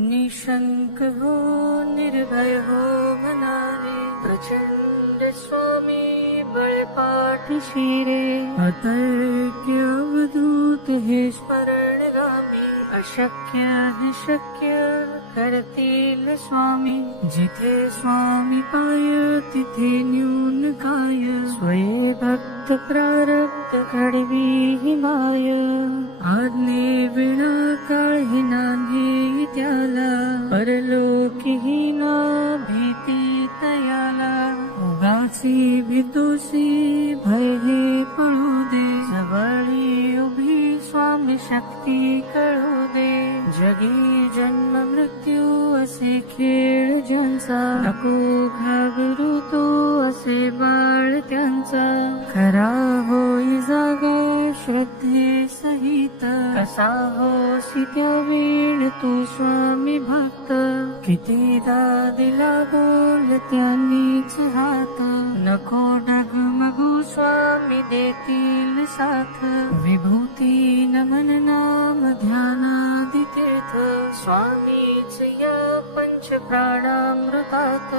निशंक हो निर्भय हो मनारे, प्रचंड स्वामी बळपाठीशी रे. अतर्क्य अवधूत हे स्मरणगामी, अशक्य हे शक्य करतील स्वामी. जिथे स्वामी पाय तिथे न्यून काय, स्वये भक्त प्रारब्ध घडवी ही माय. आज्ञे विना काही नाही त्याला, परलोकीही ना भीती तयाला. उगाची भीतोसी भय हे पळू दे, जवळी उभी स्वामी शक्ती कळू दे. जगी जन्म मृत्यू असे खेळ ज्यांचा, नको घाबरू तो असे बाळ त्यांचा. खरा होई जागा श्रद्धे सहित, कसा होसी त्या वेळ तू स्वामी भक्त. कितीदा दिला बोल त्यांनीच हात, नको डगमगू स्वामी देतील साथ. विभूती नमन नाम ध्यानादि तीर्थ, स्वामीच या पंच प्राणामृतात.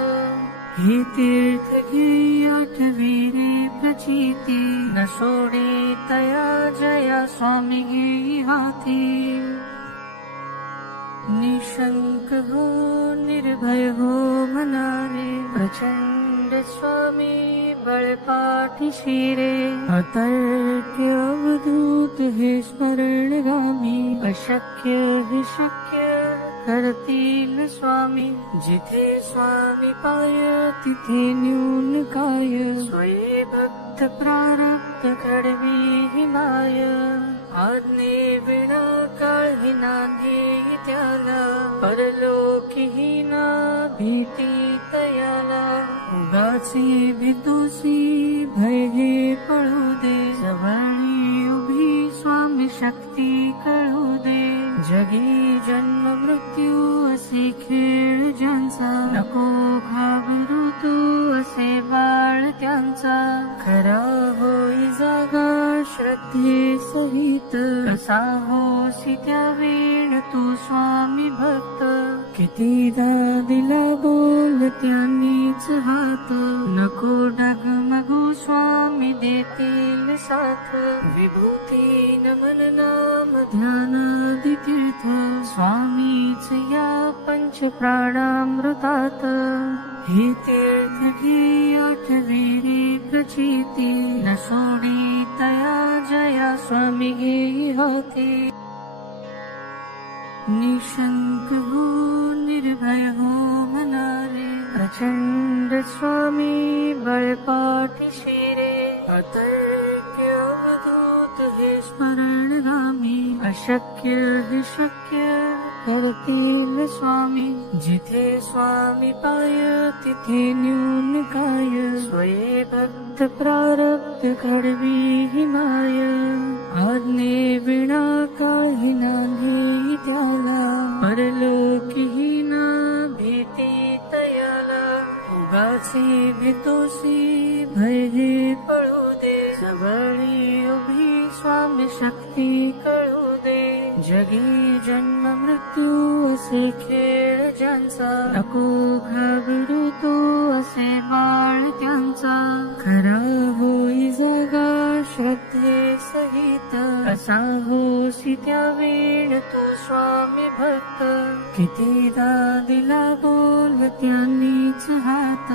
हे तीर्थ घे आठवी रे प्रचिती, न सोडे तया जया स्वामी घे हाती. निशंक हो निर्भय हो मनारे, प्रचंड स्वामी बळपाठीशी रे. अतर्क्य अवधूत हे स्मरणगामी, अशक्य हे शक्य करतील स्वामी. जिथे स्वामी पाय तिथे न्यून काय, स्वये भक्त प्रारब्ध घडवी ही माय. आज्ञे विना काही नाही त्याला, परलोकीही ना भीती तयाला. उगाची भीतोसी भय हे पळू दे, जवळी उभी स्वामी शक्ती कळू दे. जगी जन्म मृत्यू असे खेळ ज्यांचा, नको घाबरू तू असे बाळ त्यांचा. खरा होई जागा श्रद्धे सहित, कसा होसी त्या वेळ तू स्वामी भक्त. कितीदा दिला बोल त्यांनीच हात, नको डगमगू स्वामी देतील साथ. विभूती नमन नाम ध्यानादि तीर्थ, स्वामीच या पंच प्राणामृतात. हे तीर्थ घे आठवी रे प्रचिती, न सोडे तया जया स्वामी घे हाती. निशंक हो निर्भय हो मनारे, प्रचंड स्वामी बळपाठीशी रे. अतर्क्य अवधूत हे स्मरणगामी, अशक्य हे शक्य करतील स्वामी. जिथे स्वामी पाय तिथे न्यून काय, स्वये भक्त प्रारब्ध घडवी ही माय. आज्ञे विना काही नाही त्याला, परलोकीही ना भीती तयाला. उगाची भीतोसी भय हे पळू दे, जवळी उभी स्वामी शक्ती कळू दे. जगी जन्म मृत्यू असे खेळ ज्यांचा, नको घाबरू तो असे बाळ त्यांचा. खरा होई जागा श्रद्धे सहित, कसा होसी त्या वेळ तू स्वामी भक्त. कितीदा दिला बोल त्यांनीच हात,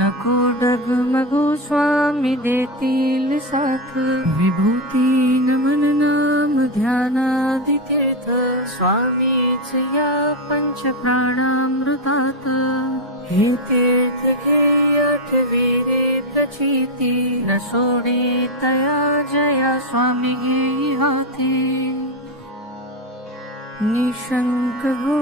नको डगमगू स्वामी देतील साथ. विभूती नमन नाम ध्यानादि तीर्थ, स्वामीच या पंच प्राणामृतात. हे तीर्थ घे आठवी रे प्रचिती, न सोडे तया जया स्वामी घे हाती. निशंक हो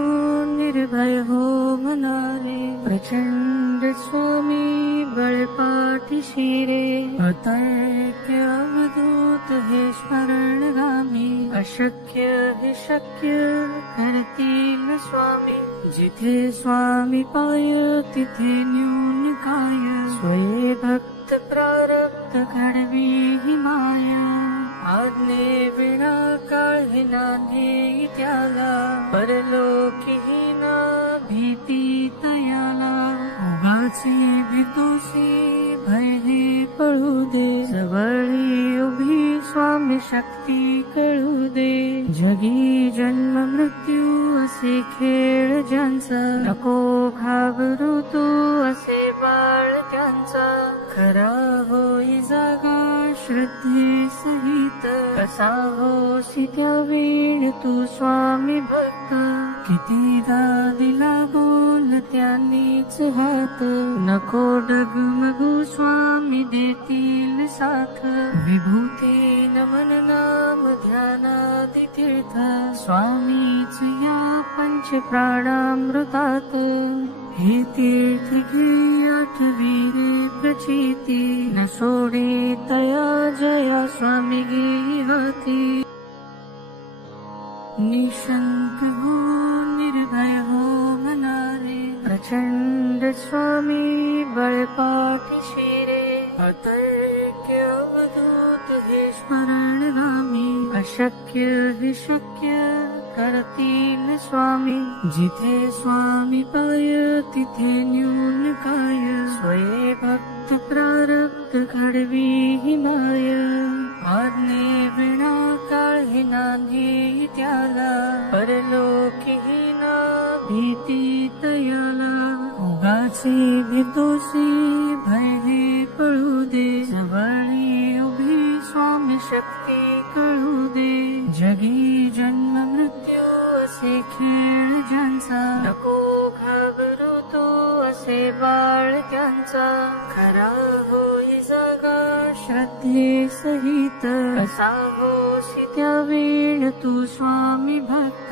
निर्भय हो मनारे, प्रचंड स्वामी बळपाठीशी रे. अतर्क्य अवधूत हे स्मरणगामी, अशक्य हे शक्य करतील स्वामी. जिथे स्वामी पाय तिथे न्यून काय, स्वये भक्त प्रारब्ध घडवी ही माय. आज्ञे विना काही नाही त्याला, परलोकीही ना उगाची भीतोसी भय हे पळू दे, जवळी उभी स्वामी शक्ती कळू दे. जगी जन्म मृत्यू असे खेळ ज्यांचा, नको घाबरू तू असे बाळ त्यांचा. खरा होई जागा श्रद्धे सहित, कसा होसी त्या वेळ तू स्वामी भक्त. कितीदा दिला बोल त्यांनीच हात, नको डगमगू स्वामी देतील साथ. विभूती नमन नाम ध्यानादि तीर्थ, स्वामीच या पंच प्राणामृतात. हे तीर्थ घे आठवी रे प्रचिती, न सोडे तया जया स्वामी गे हाती. निशंक हो निर्भय हो मनारे, प्रचंड स्वामी बळपाठीशी रे. अतर्क्य अवधूत हे स्मरणगामी, अशक्य हि शक्य करतील स्वामी. जिथे स्वामी पाय तिथे न्यून काय, स्वये भक्त प्रारब्ध घडवी हि माय. आज्ञे विना काळी नांदी त्याला, परलोकी ना भीती तयाला. उगाची भीतोसी भय हे पळू दे, जवळी उभी स्वामी शक्ती कळू दे. जगी जन्म मृत्यू असे खेळ ज्यांचा, नको घाबरू तो असे बाळ त्यांचा. खरा होई जागा श्रद्धे सहित, कसा होसी त्या वेळ तू स्वामी भक्त.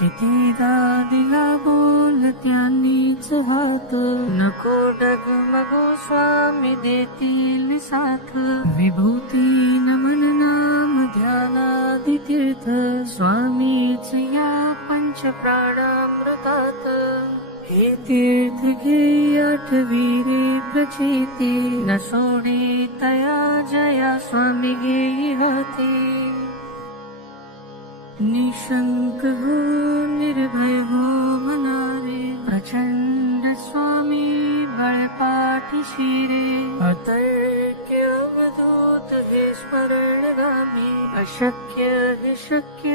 कितीदा दिला बोल त्यांनीच हात, नको डगमगू स्वामी देतील साथ. विभूती नमन नाम ध्यानादि तीर्थ, स्वामीच या पंच प्राणामृतात. हे तीर्थ घे आठवी रे प्रचिती, न सोडे तया जया स्वामी गे हाती. निशंक हो निर्भय हो मनारे, प्रचंड स्वामी बळपाठीशी रे. अतर्क्य अवधूत हे स्मरणगामी, अशक्य हि शक्य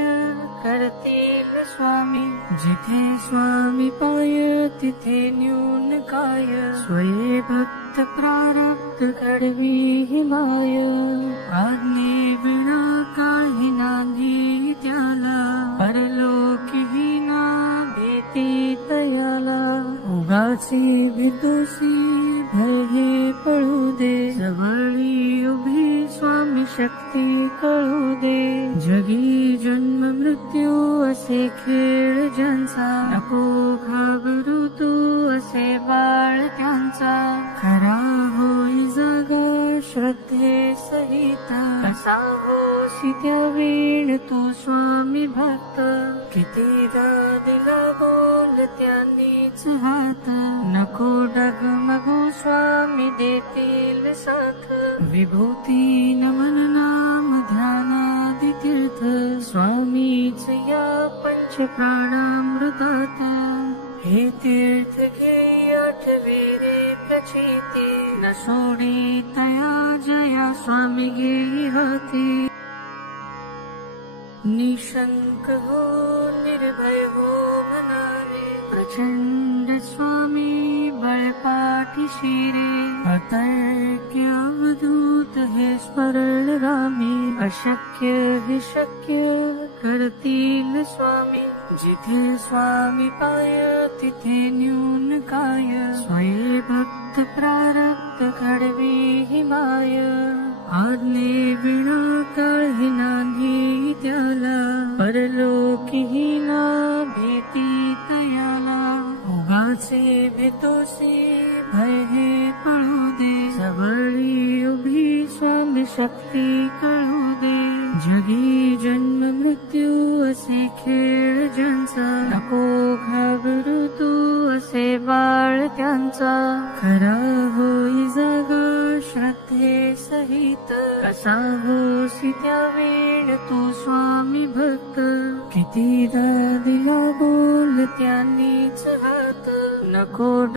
करतील स्वामी. जिथे स्वामी पाय तिथे न्यून काय, स्वये भक्त प्रारब्ध घडवी हि माय. आज्ञे विना काही नांदी त्याला, परलोकी ना भीती तयाला. उगाची भीतोसी भय हे पळू दे, जवळी उभी स्वामी शक्ती कळू दे. जगी जन्म मृत्यू असे खेळ ज्यांचा, नको घाबरू तू असे बाळ त्यांचा. खरा होई जागा श्रद्धे सहित, कसा होसी त्या वेळ तू स्वामी भक्त. कितीदा दिला बोल त्यांनीच हात, नको डगमगू स्वामी देतील साथ. विभूती नमन नाम ध्यानादि तीर्थ, स्वामीच या पंच प्राणामृतात. हे तीर्थ घे आठवी रे प्रचिती, न सोडे तया जया स्वामी गे हाती. निशंक हो निर्भय हो मनारे, प्रचंड स्वामी बळपाठीशी रे. अतर्क्य अवधूत हे स्मरणगामी, अशक्य हि शक्य करतील स्वामी. जिथे स्वामी पाय तिथे न्यून काय, स्वये भक्त प्रारब्ध घडवी हि माय. आज्ञे विना काही नांदी त्याला, परलोकी ना भीती तयाला. उगाचे भीतोसी भय हे पळू दे, जवळी उभी स्वामी शक्ती कळू दे. जगी जन्म मृत्यू असे खेळ ज्यांचा, नको घाबरू तू असे बाळ त्यांचा. खरा होई जागा श्रद्धे सहित, कसा होसी त्या वेळ तू स्वामी भक्त. कितीदा दिला बोल त्यांनीच हात, नको